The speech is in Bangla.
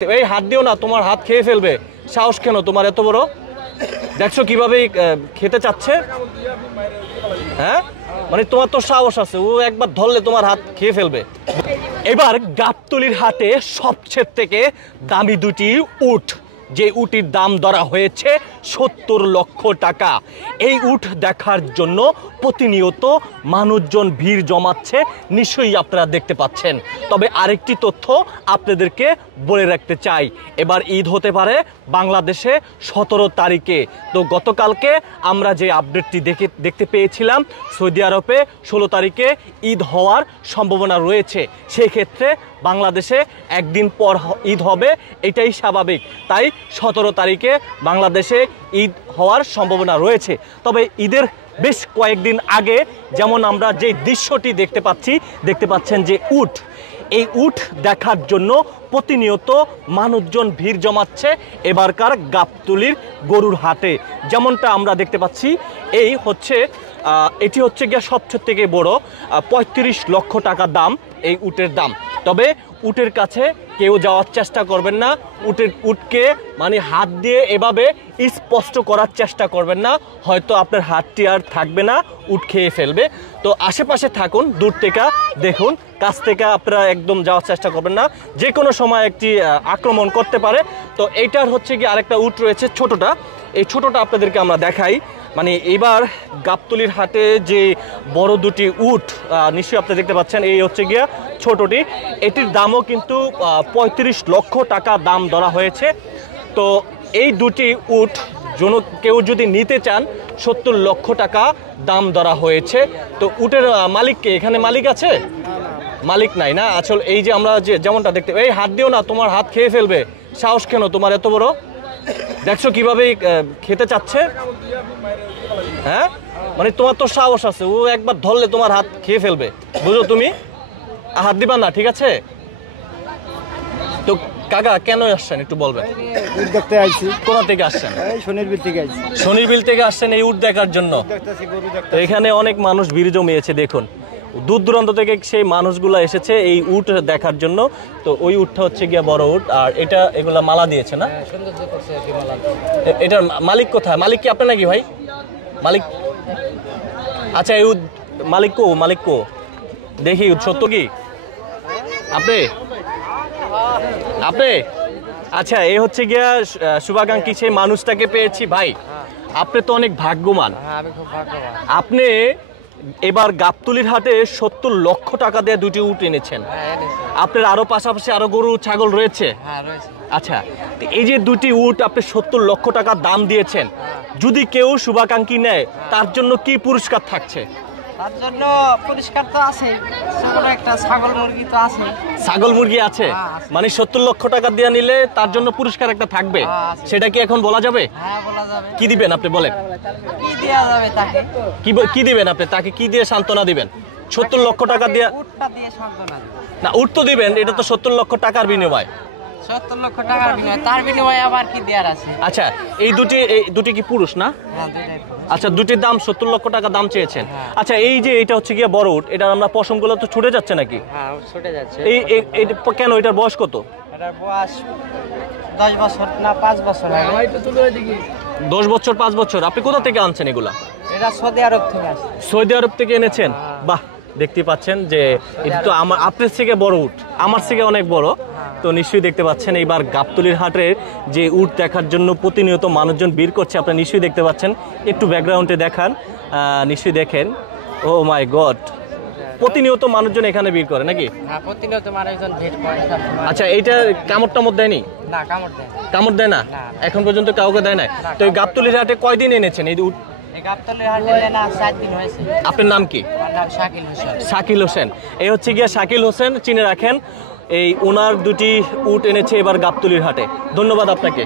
এই হাত দিও না, তোমার হাত খেয়ে ফেলবে। সাহস কেন তোমার এত বড়? দেখছো কিভাবে খেতে চাচ্ছে। হ্যাঁ, মানে তোমার তো সাহস আছে, ও একবার ধরলে তোমার হাত খেয়ে ফেলবে। এবার গাবতলীর হাটে সবচেয়ে থেকে দামি দুটি উট, যে উটির দাম ধরা হয়েছে ৭০ লক্ষ টাকা। এই উট দেখার জন্য প্রতিনিয়ত মানুষজন ভিড় জমাচ্ছে, নিশ্চয়ই আপনারা দেখতে পাচ্ছেন। তবে আরেকটি তথ্য আপনাদেরকে বলে রাখতে চাই, এবার ঈদ হতে পারে বাংলাদেশে ১৭ তারিখে। তো গতকালকে আমরা যে আপডেটটি দেখতে পেয়েছিলাম, সৌদি আরবে ১৬ তারিখে ঈদ হওয়ার সম্ভাবনা রয়েছে। সেই ক্ষেত্রে বাংলাদেশে একদিন পর ঈদ হবে, এটাই স্বাভাবিক। তাই ১৭ তারিখে বাংলাদেশে ঈদ হওয়ার সম্ভাবনা রয়েছে। তবে ঈদের বেশ কয়েকদিন আগে যেমন আমরা যে দৃশ্যটি দেখতে পাচ্ছেন যে উট, এই উট দেখার জন্য প্রতিনিয়ত মানুষজন ভিড় জমাচ্ছে এবারকার গাবতলীর গরুর হাটে। যেমনটা আমরা দেখতে পাচ্ছি, এটি হচ্ছে গিয়ে সবচেয়ে থেকে বড়, ৩৫ লক্ষ টাকা দাম এই উটের দাম। তবে উটের কাছে কেউ যাওয়ার চেষ্টা করবেন না, উটকে মানে হাত দিয়ে এভাবে স্পষ্ট করার চেষ্টা করবেন না, হয়তো আপনার হাতটি আর থাকবে না, উট খেয়ে ফেলবে। তো আশেপাশে থাকুন, দূর থেকে দেখুন, কাছ থেকে আপনারা একদম যাওয়ার চেষ্টা করবেন না, যে কোনো সময় একটি আক্রমণ করতে পারে। তো এইটার হচ্ছে কি আরেকটা উট রয়েছে, ছোটটা, এই ছোটটা আপনাদেরকে আমরা দেখাই। মানে এবার গাবতলীর হাটে যে বড় দুটি উট নিশ্চয়ই আপনি দেখতে পাচ্ছেন, এই হচ্ছে গিয়া ছোটটি, এটির দামও কিন্তু ৩৫ লক্ষ টাকা দাম ধরা হয়েছে। তো এই দুটি উট কেউ যদি নিতে চান ৭০ লক্ষ টাকা দাম ধরা হয়েছে। তো উটের মালিককে, এখানে মালিক আছে? মালিক নাই না আসলে। এই যে আমরা যেমনটা দেখতে, এই হাত দিও না, তোমার হাত খেয়ে ফেলবে। সাহস কেন তোমার এত বড়? দেখছো কিভাবে খেতে চাচ্ছে। হ্যাঁ, মানে তোমার তো সাহস আছে, ও একবার ধরলে তোমার হাত খেয়ে ফেলবে, বুঝো? তুমি হাত দিবা না, ঠিক আছে? তো কাকা কেন আসছেন একটু বলবেন? উট দেখতে আইছি। কোথা থেকে আসছেন? শনিরবিল থেকে আইছি। শনিরবিল থেকে আসছেন এই উট দেখার জন্য? তো এখানে অনেক মানুষ ভিড় জমিয়েছে, দেখুন দূর দূরান্ত থেকে সেই মানুষগুলো এসেছে এই উট দেখার জন্য। তো ওই উটটা হচ্ছে গিয়া বড় উট, আর এগুলা মালা দিয়েছে না? এটার মালিক কোথায়? মালিক কি আপনার নাকি ভাই? মালিক, আচ্ছা এই উট মালিক কো দেখি, সত্য কি আপনি? আচ্ছা, এই হচ্ছে গিয়া শুভাকাঙ্ক্ষী সেই মানুষটাকে পেয়েছি। ভাই আপনি তো অনেক ভাগ্যবান। আপনি এবার গাবতলীর হাটে ৭০ লক্ষ টাকা দিয়ে দুটি উট এনেছেন। আপনার আরো পাশাপাশি আরো গরু ছাগল রয়েছে? আচ্ছা, এই যে দুটি উট আপনি ৭০ লক্ষ টাকা দাম দিয়েছেন, যদি কেউ শুভাকাঙ্ক্ষী নেয় তার জন্য কি পুরস্কার থাকছে? তার জন্য পুরস্কার তো আছে, একটা ছাগল মুরগি তো আছে। ছাগল মুরগি আছে? মানে ৭০ লক্ষ টাকা দিয়ে নিলে তার জন্য পুরস্কার একটা থাকবে, সেটা কি এখন বলা যাবে? হ্যাঁ, বলা যাবে। কি দিবেন আপনি বলেন? কি দেয়া যাবে তাকে? কি দিবেন আপনি তাকে? কি দিয়ে সান্ত্বনা দিবেন? ৭০ লক্ষ টাকা দিয়ে? উটটা দিয়ে সান্ত্বনা না, উট তো দিবেন, এটা তো ৭০ লক্ষ টাকার বিনিময়। ৭০ লক্ষ টাকার বিনিময়, তার বিনিময়ে আবার কি দেয়ার আছে? আচ্ছা, এই দুটি কি পুরুষ না? হ্যাঁ, দুইটাই। আচ্ছা, দুটির দাম ৭০ লক্ষ টাকা দাম চেয়েছেন। আচ্ছা, এই যে এটা হচ্ছে গিয়ে বড় উট, এটা আমরা পশমগুলো তো ছুটে যাচ্ছে নাকি? হ্যাঁ, ছুটে যাচ্ছে। কেন, এটার বয়স কত? এটার বয়স 10 বছর না 5 বছর হবে। 10 বছর 5 বছর। আপনি কোথা থেকে আনছেন এগুলা? এটা সৌদি আরব থেকে আসে। সৌদি আরব থেকে এনেছেন? বাহ, দেখতে পাচ্ছেন যে এটা তো আপনার থেকে বড় উট, আমার থেকে অনেক বড়। তো নিশ্চয়ই দেখতে পাচ্ছেন এইবার গাবতলীর হাটের যে উট দেখার জন্য প্রতিনিয়ত মানুষজন ভিড় করছে, আপনারা নিশ্চয়ই দেখতে পাচ্ছেন। একটু ব্যাকগ্রাউন্ডে দেখান, নিশ্চয়ই দেখেন। ও মাই গড, প্রতিনিয়ত মানুষজন এখানে ভিড় করে নাকি? হ্যাঁ, প্রতিনিয়ত মানুষজন ভিড় করে। আচ্ছা, এইটা কামড় দেয়নি? না, কামড় দেয় না এখন পর্যন্ত, কাউকে দেয় না। তো এই গাবতলীর হাটে কয়দিন এনেছেন এই উট? গাবতলীর হাটে না 4 দিন হয়েছে। আপনার নাম কি? আমার নাম শাকিল হোসেন। শাকিল হোসেন, এই হচ্ছে গিয়া শাকিল হোসেন, চিনে রাখেন। এই ওনার দুটি উট এনেছে এবার গাবতলীর হাটে। ধন্যবাদ আপনাকে।